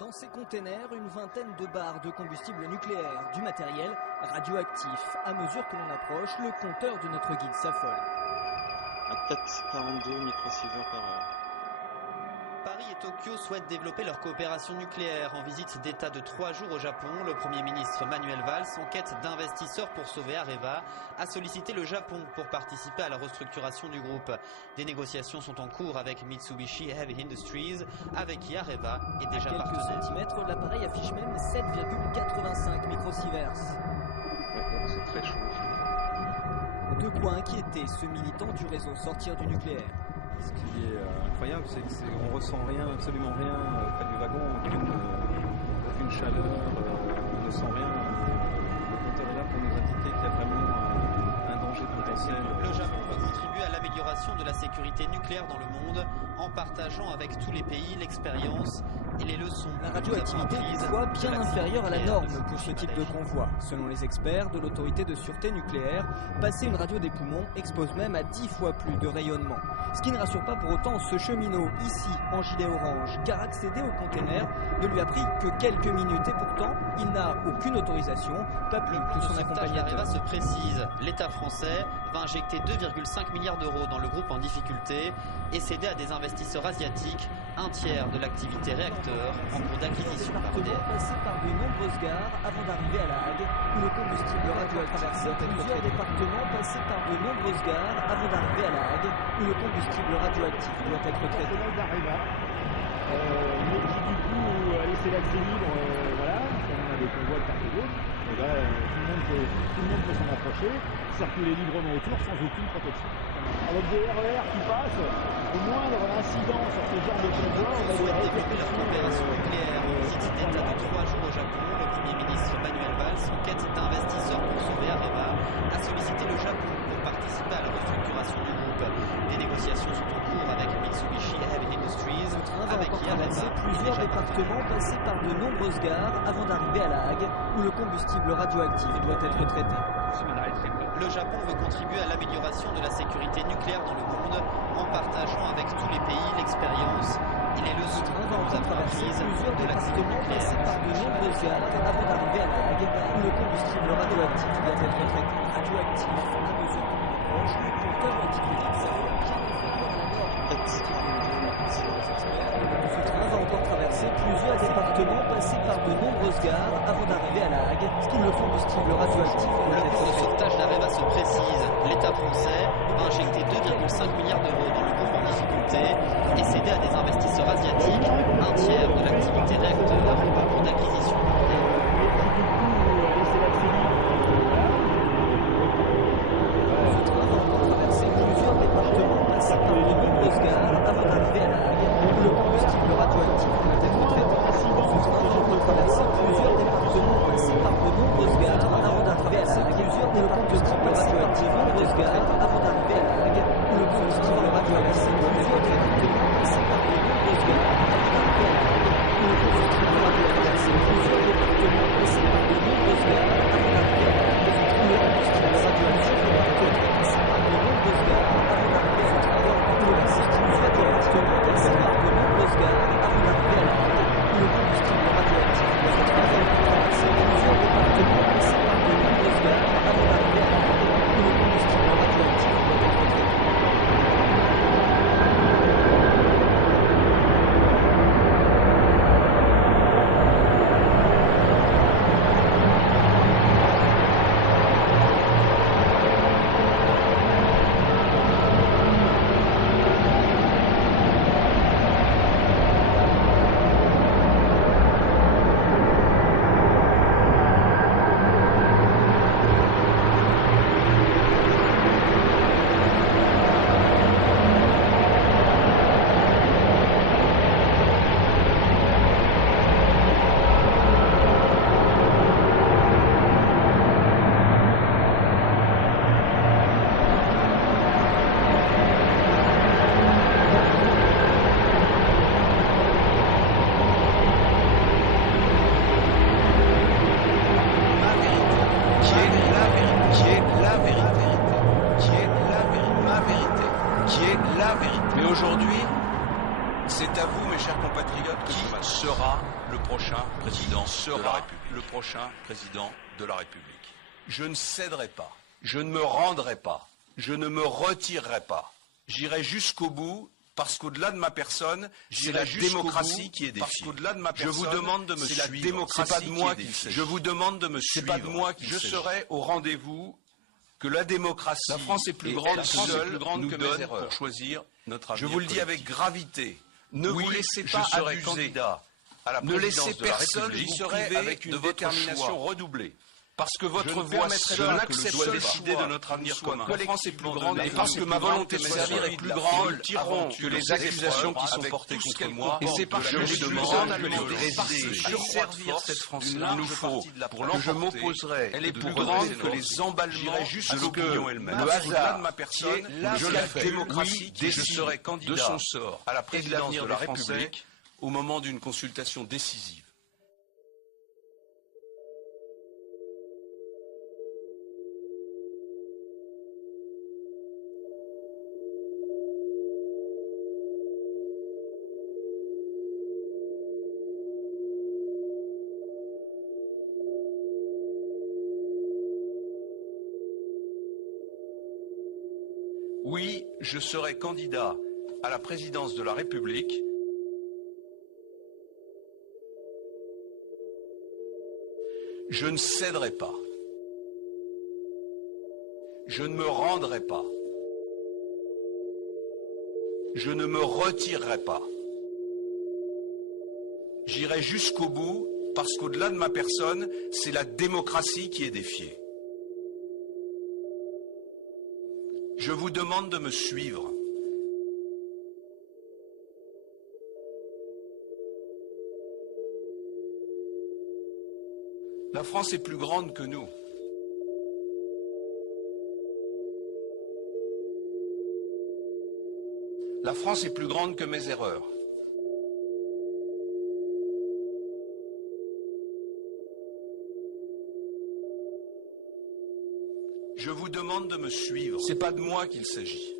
Dans ces containers, une vingtaine de barres de combustible nucléaire, du matériel radioactif. À mesure que l'on approche, le compteur de notre guide s'affole. À 4,42 microsieverts par heure. Paris et Tokyo souhaitent développer leur coopération nucléaire. En visite d'État de 3 jours au Japon, le Premier ministre Manuel Valls, en quête d'investisseurs pour sauver Areva, a sollicité le Japon pour participer à la restructuration du groupe. Des négociations sont en cours avec Mitsubishi Heavy Industries, avec qui Areva est déjà à quelques partenaire. centimètres, l'appareil affiche même 7,85 microsieverts. Ouais, c'est très chaud. De quoi inquiéter ce militant du réseau Sortir du nucléaire. Ce qui est incroyable, c'est qu'on ressent rien, absolument rien près du wagon, aucune chaleur, on ne sent rien. Le compteur est là pour nous indiquer qu'il y a vraiment un danger potentiel. Le Japon veut contribuer à l'amélioration de la sécurité nucléaire dans le monde en partageant avec tous les pays l'expérience et les leçons. La radioactivité est toutefois bien inférieure à la norme pour ce type de convoi. Selon les experts de l'autorité de sûreté nucléaire, passer une radio des poumons expose même à 10 fois plus de rayonnement. Ce qui ne rassure pas pour autant ce cheminot ici en gilet orange, car accéder au container ne lui a pris que quelques minutes et pourtant il n'a aucune autorisation, pas plus que son accompagnateur. Se précise, l'État français va injecter 2,5 milliards d'euros dans le groupe en difficulté et céder à des investisseurs asiatiques un tiers de l'activité réacteur en cours d'acquisition par EDF. Passer par de nombreuses gares avant d'arriver à La Hague où le combustible radioactif doit être plusieurs départements passés par de nombreuses gares avant d'arriver à La Hague où le combustible radioactif doit être traité. Qui du coup a laissé l'accès libre, voilà, on a des convois de part et d'autre, et là, tout le monde peut s'en approcher, circuler librement autour sans aucune protection. Avec des RER qui passent, au moindre incident sur ce genre de convoi, on va développer leur coopération nucléaire. En visite d'État de 3 jours au Japon, le Premier ministre Manuel Valls, en quête d'investisseurs pour sauver Areva, a sollicité le Japon pour participer à la restructuration du groupe. Des négociations sont en cours avec Mitsubishi Heavy Industries, avec qui Areva plusieurs départements passés par de nombreuses gares avant d'arriver à La Hague où le combustible radioactif doit être traité. Le Japon veut contribuer à l'amélioration de la sécurité nucléaire dans le monde en partageant avec tous les pays l'expérience et les leçons que nous avons apprises de l'accident nucléaire. Par de nombreuses gares avant d'arriver à La Hague où le combustible radioactif doit être traité. Radioactif, à mesure que l'on approche, le compteur anticritique s'avère bien inférieur à la norme. Ce train va encore traverser plusieurs départements passés par de nombreuses gares avant d'arriver à La Hague où le combustible radioactif doit Le être plan de traité. sauvetage d'Areva se précise. L'État français va injecter 2,5 milliards d'euros dans le groupe en difficulté et céder à des investisseurs asiatiques un tiers de l'activité réacteur en cours d'acquisition par EDF. Ce train va encore traverser plusieurs départements passés par de nombreuses gares avant d'arriver à La Hague où le combustible radioactif doit être traité. Ce train va encore traverser plusieurs départements passés par de nombreuses gares avant d'arriver à La Hague où le combustible radioactif nombreuses gares avant d'arriver à La Hague où le combustible radioactif plusieurs départements passés par de nombreuses gares avant d'arriver à La Hague où le combustible radioactif plusieurs départements passés par de nombreuses gares avant d'arriver à La Hague où le combustible radioactif doit être traité. Passé par de nombreuses gares avant d'arriver à La Hague où le combustible radioactif passé par de nombreuses gares avant d'arriver à La Hague où le combustible radioactif doit être traité. Traverser plusieurs départements passés par de nombreuses gares avant d'arriver à La Hague où le combustible radioactif C'est à vous, mes chers compatriotes, qui sera le prochain président de la République. Le prochain président de la République. Je ne céderai pas, je ne me rendrai pas, je ne me retirerai pas. J'irai jusqu'au bout. Parce qu'au-delà de ma personne, c'est la démocratie qui est défiée. Parce qu'au-delà de ma personne, je vous demande de me suivre. C'est la démocratie qui est défiée. Je vous demande de me suivre. C'est pas de moi qu'il s'agit. Je serai au rendez-vous que la démocratie. La France est plus grande que mes erreurs pour choisir notre avenir. Je vous le dis avec gravité. Ne vous laissez pas abuser. Candidat à la présidence de la République. J'y serai avec une détermination redoublée. Parce que votre voix seule doit décider de notre avenir commun. La France est plus grande et parce que ma volonté de servir est plus grande, nous tirerons que les accusations qui sont portées contre moi. Et c'est parce que je demande que les résider sur servir cette France-là, il nous faut que je m'opposerai. Elle est plus grande que les emballements de l'opinion elle-même. Le hasard de ma personne, je la démocratie qui je serai candidat de son sort à la présidence de la République au moment d'une consultation décisive. Oui, je serai candidat à la présidence de la République. Je ne céderai pas. Je ne me rendrai pas. Je ne me retirerai pas. J'irai jusqu'au bout parce qu'au-delà de ma personne, c'est la démocratie qui est défiée. Je vous demande de me suivre. La France est plus grande que nous. La France est plus grande que mes erreurs. Je vous demande de me suivre. C'est pas de moi qu'il s'agit.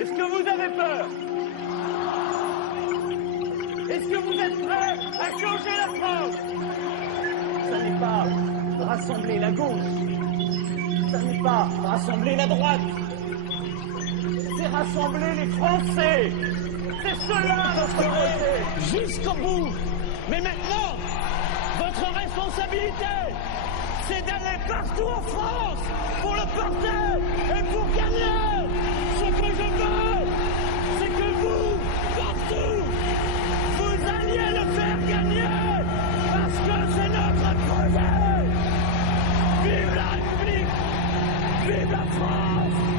Est-ce que vous avez peur? Est-ce que vous êtes prêts à changer la France? Ça n'est pas rassembler la gauche, ça n'est pas rassembler la droite, c'est rassembler les Français, C'est cela notre projet, jusqu'au bout. Mais maintenant, votre responsabilité, c'est d'aller partout en France pour le porter et pour gagner. Ce que je veux, c'est que vous, partout, vous alliez le faire gagner, parce que c'est notre projet. Vive la République, vive la France.